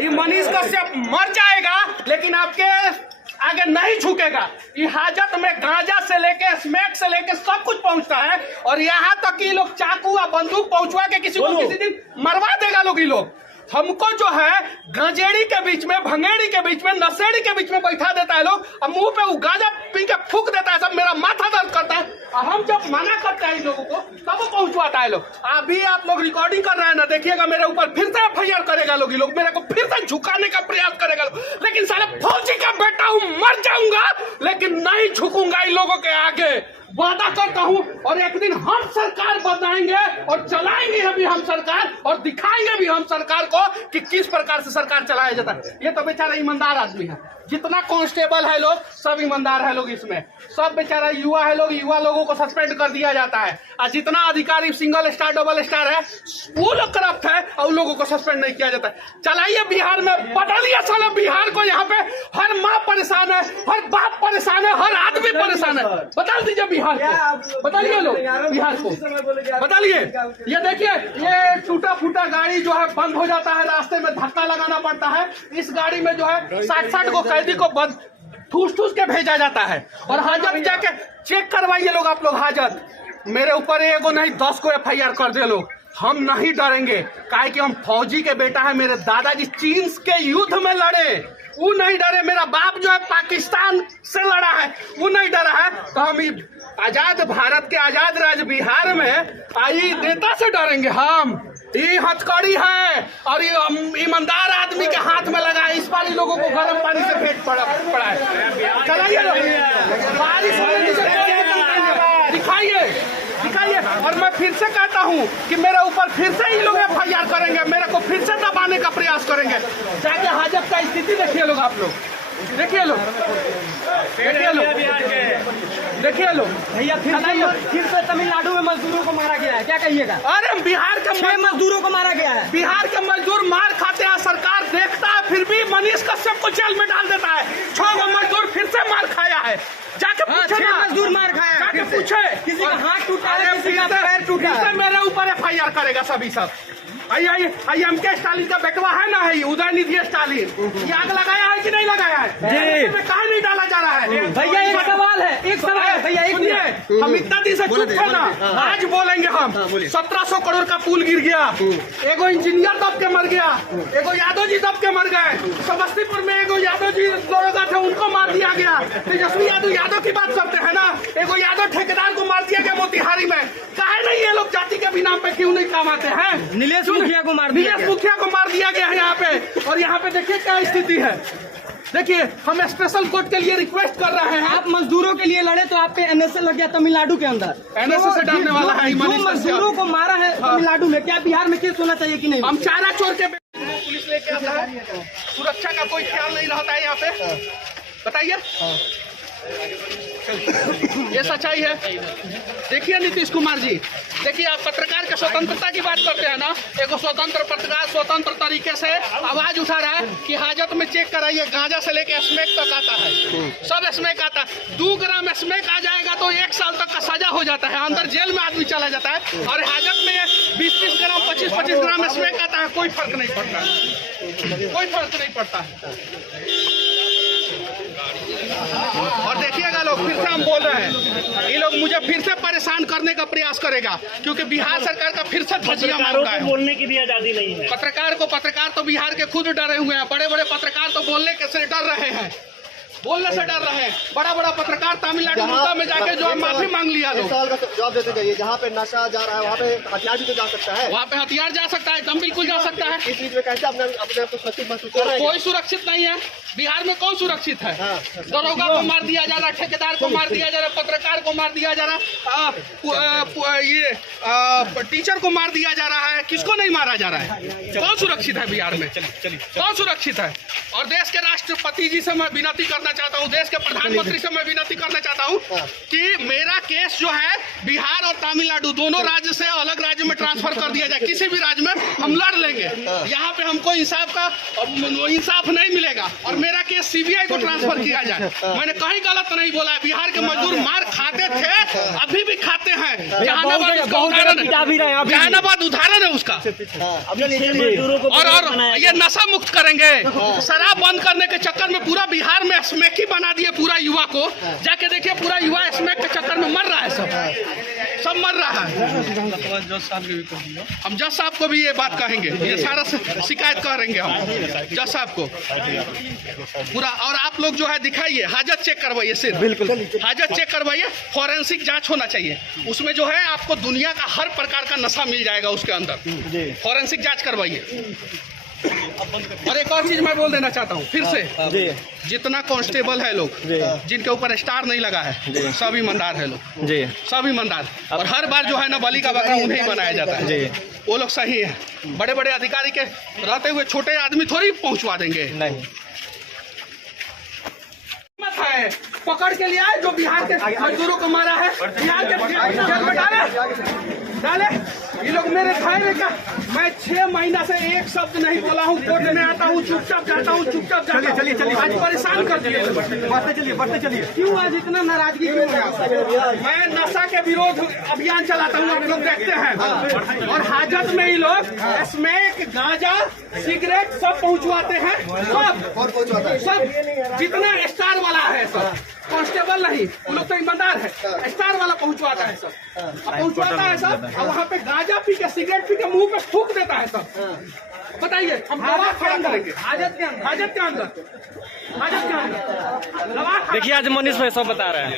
ये मनीष कश्यप मर जाएगा लेकिन आपके आगे नहीं झुकेगा। ये हाजत में गांजा से लेके स्मैक से लेके सब कुछ पहुंचता है और यहाँ तक कि लोग चाकू या बंदूक पहुंचवा के किसी को किसी दिन मरवा देगा लोग। ये लोग हमको जो है गंजेड़ी के बीच में, भंगेड़ी के बीच में, नशेड़ी के बीच में बैठा देता है लोग और मुंह पे वो गांजा पी के फूक देता है। सब मेरा माथा दर्द करता है और हम जब मना करते हैं इन लोगों को तब वो पहुंचवाता है लोग। अभी आप लोग रिकॉर्डिंग कर रहे हैं ना, देखिएगा मेरे ऊपर फिर से FIR करेगा लोग। ये लोग मेरे को फिर से झुकाने का प्रयास करेगा लोग। लेकिन साले फौजी का बेटा हूं, मर जाऊंगा लेकिन नहीं झुकूंगा इन लोगों के आगे, वादा करता हूं। और एक दिन हम सरकार बनाएंगे और चलाएंगे अभी हम सरकार और दिखाएंगे भी हम सरकार को कि किस प्रकार से सरकार चलाया जाता है। ये तो बेचारा ईमानदार आदमी है, जितना कांस्टेबल है लोग सब ईमानदार है लोग। इसमें सब बेचारा युवा है लोग, युवा लोगों को सस्पेंड कर दिया जाता है और जितना अधिकारी सिंगल स्टार डबल स्टार है वो लोग करप्ट है और उन लोगों को सस्पेंड नहीं किया जाता है। चलाइए बिहार में, बदलिए साला बिहार को। यहाँ पे हर माँ परेशान है, हर बाप परेशान है, हर आदमी परेशान है। बता दीजिए बिहार को, बताइए लोग बिहार को, बताइए। ये देखिए ये टूटा फूटा गाड़ी जो है बंद हो जाता है, रास्ते में धक्का लगाना पड़ता है। इस गाड़ी में जो है 60 को कैदी को बंद ठूस ठूस के भेजा जाता है और हाजत जाके चेक करवाइए लोग। आप लोग हाजत मेरे ऊपर एगो नहीं 10 को FIR कर दे लोग। हम नहीं डरेंगे, काहे कि हम फौजी के बेटा है। मेरे दादाजी चीन के युद्ध में लड़े, वो नहीं डरे। मेरा बाप जो है पाकिस्तान से लड़ा है, वो नहीं डरा है। तो हम आजाद भारत के आजाद राज्य बिहार में आई नेता से डरेंगे हम? ये हथकड़ी है और ये ईमानदार आदमी के हाथ में लगा है। इस बार लोगों को गर्म पानी से पेट पड़ा है। चलाइए बारिश होने से दिखाइए दिखाइए। और मैं फिर से कहता हूं कि मेरे ऊपर फिर से ही लोग FIR करेंगे, मेरे को फिर से दबाने का प्रयास करेंगे। जाके हाजत का स्थिति देखिए लोग, आप लोग देखिए लोग, देखिए लोग, देखिए लोग। भैया फिर से तमिलनाडु में मजदूरों को मारा गया है, क्या कहिएगा? अरे बिहार के 6 मजदूरों को मारा गया है। बिहार के मजदूर मार खाते हैं, सरकार देखता है, फिर भी मनीष कश्यप को जेल में डाल देता है। 6 मजदूर फिर से मार खाया है। जाके पूछे ना, मजदूर मार खाया, जाके पूछे। किसी का हाथ टूटा है, किसी का पैर टूटा है, मेरे ऊपर FIR करेगा सभी सब। MK स्टालिन का बेटवा है ना, है उदयनिधि स्टालिन, ये आग लगाया है कि नहीं लगाया है? कहाँ नहीं डाला जा रहा है? भैया एक सवाल है, एक सवाल है भैया, सुनिए। हम इतना दिन से चुप थे ना, आज बोलेंगे हम। 1700 करोड़ का पुल गिर गया, एगो इंजीनियर दब के मर गया, एगो यादव जी दब के मर गए। समस्तीपुर में एगो यादव जी दरोगा थे, उनको मार दिया गया। तेजस्वी यादव की बात करते हैं ना, एगो यादव ठेकेदार को मार दिया गया मोतिहारी में। काहे नहीं ये लोग जाति के भी नाम पे क्यों नहीं काम आते हैं? नीलेश मुखिया को मार दिया गया है यहाँ पे। और यहाँ पे देखिए क्या स्थिति है। देखिए हम स्पेशल कोर्ट के लिए रिक्वेस्ट कर रहे हैं। आप मजदूरों के लिए लड़े तो आप पे NSA लग गया तमिलनाडु के अंदर। NSA से डालने वाला है। मजदूरों को मारा है तमिलनाडु में, क्या बिहार में केस होना चाहिए कि नहीं? हम चारा चोर के पुलिस लेके आता है, सुरक्षा का कोई ख्याल नहीं रहता है यहाँ पे। बताइए ये सच्चाई है। देखिए नीतीश कुमार जी, देखिए आप पत्रकार के स्वतंत्रता की बात करते हैं ना, एक स्वतंत्र पत्रकार स्वतंत्र तरीके से आवाज उठा रहा है कि हाजत में चेक कराइए, गांजा से लेके स्मैक तक आता है, सब स्मैक आता है। 2 ग्राम स्मैक आ जाएगा तो 1 साल तक का सजा हो जाता है, अंदर जेल में आदमी चला जाता है। और हाजत में 20-20 ग्राम 25-25 ग्राम स्मैक आता है, कोई फर्क नहीं पड़ता, कोई फर्क नहीं पड़ता है। और देखिएगा लोग, फिर से हम बोल रहे हैं, ये लोग मुझे फिर से परेशान करने का प्रयास करेगा क्योंकि बिहार सरकार का फिर से धजिया मांगा है। बोलने की भी आजादी नहीं है पत्रकार तो बिहार के खुद डरे हुए हैं। बड़े बड़े पत्रकार तो बोलने से डर रहे हैं, बोलने से डर रहे हैं। बड़ा पत्रकार तमिलनाडु में जाके जो है माफी मांग लिया। लोग सवाल का जवाब देते जाइए। जहाँ पे नशा जा रहा है वहाँ पे हथियार भी तो जा सकता है, वहाँ पे हथियार जा सकता है, दम बिल्कुल जा सकता है। इस चीज में कैसे अपने आप को सुरक्षित महसूस कर रहे हैं? कोई सुरक्षित नहीं है बिहार में। कौन सुरक्षित है? दरोगा को मार दिया जा रहा, ठेकेदार को मार दिया जा रहा, पत्रकार को मार दिया जा रहा, ये टीचर को मार दिया जा रहा है। किसको नहीं मारा जा रहा है? कौन सुरक्षित है बिहार में? कौन सुरक्षित है? और देश के राष्ट्रपति जी से मैं विनती करता करना चाहता हूँ, देश के प्रधानमंत्री से मैं विनती करना चाहता हूँ कि मेरा केस जो है बिहार और तमिलनाडु दोनों राज्य से अलग राज्य में ट्रांसफर कर दिया जाए। किसी भी राज्य में हम लड़ लेंगे, यहाँ पे हमको इंसाफ नहीं मिलेगा और मेरा केस सीबीआई को ट्रांसफर किया जाए। मैंने कहीं गलत नहीं बोला है। बिहार के मजदूर मार खाते थे, अभी भी खाते हैं। जहानाबाद उसका उदाहरण है, जहानाबाद उदाहरण है उसका। और ये नशा मुक्त करेंगे, शराब बंद करने के चक्कर में पूरा बिहार में स्मैकी बना दिए पूरा युवा को। जाके देखिए पूरा युवा स्मैक के चक्कर में मर रहा है, सब मर रहा है। हम जज साहब को भी ये बात कहेंगे, ये सारा शिकायत करेंगे हम जज साहब को पूरा। और आप लोग जो है दिखाइए, हाजत चेक करवाइए, सिर्फ बिल्कुल हाजत चेक करवाइए। फॉरेंसिक जांच होना चाहिए, उसमें जो है आपको दुनिया का हर प्रकार का नशा मिल जाएगा उसके अंदर। फॉरेंसिक जांच करवाइए। और एक और चीज मैं बोल देना चाहता हूँ फिर से, जितना कांस्टेबल है लोग जिनके ऊपर स्टार नहीं लगा है, सब ईमानदार है लोग, सब ईमानदार। और हर बार जो है ना बलि का बकरा उन्हें ही बनाया जाता है, वो लोग सही है। बड़े बड़े अधिकारी के रहते हुए छोटे आदमी थोड़ी पहुंचवा देंगे। नहीं है पकड़ के लिया है जो बिहार के मजदूरों को मारा है, बिहार के जेल में डाले। ये लोग मेरे खाए का, मैं 6 महीना से एक शब्द नहीं बोला हूँ। कोर्ट में आता हूँ, चुपचाप जाता हूँ, चुपचाप जाता हूँ। चलिए आज परेशान कर दिए। बढ़ते चलिए। क्यों आज इतना नाराजगी क्यों है? मैं नशा के विरोध अभियान चलाता हूँ, आप लोग देखते हैं। और हाजत में ही लोग स्मैक, गांजा, सिगरेट सब पहुँचवाते हैं, सब जितना स्टार वाला है, सब कांस्टेबल नहीं, वो लोग तो ईमानदार है। स्टार वाला पहुंचवाता है सब, पहुंचवाता है सब। और वहाँ पे गांजा पी के, सिगरेट पी के मुंह पे थूक देता है सब। बताइए हम दवा खड़ा करेंगे हाजत के अंदर दवा। देखिए आज मनीष भाई सब बता रहे हैं।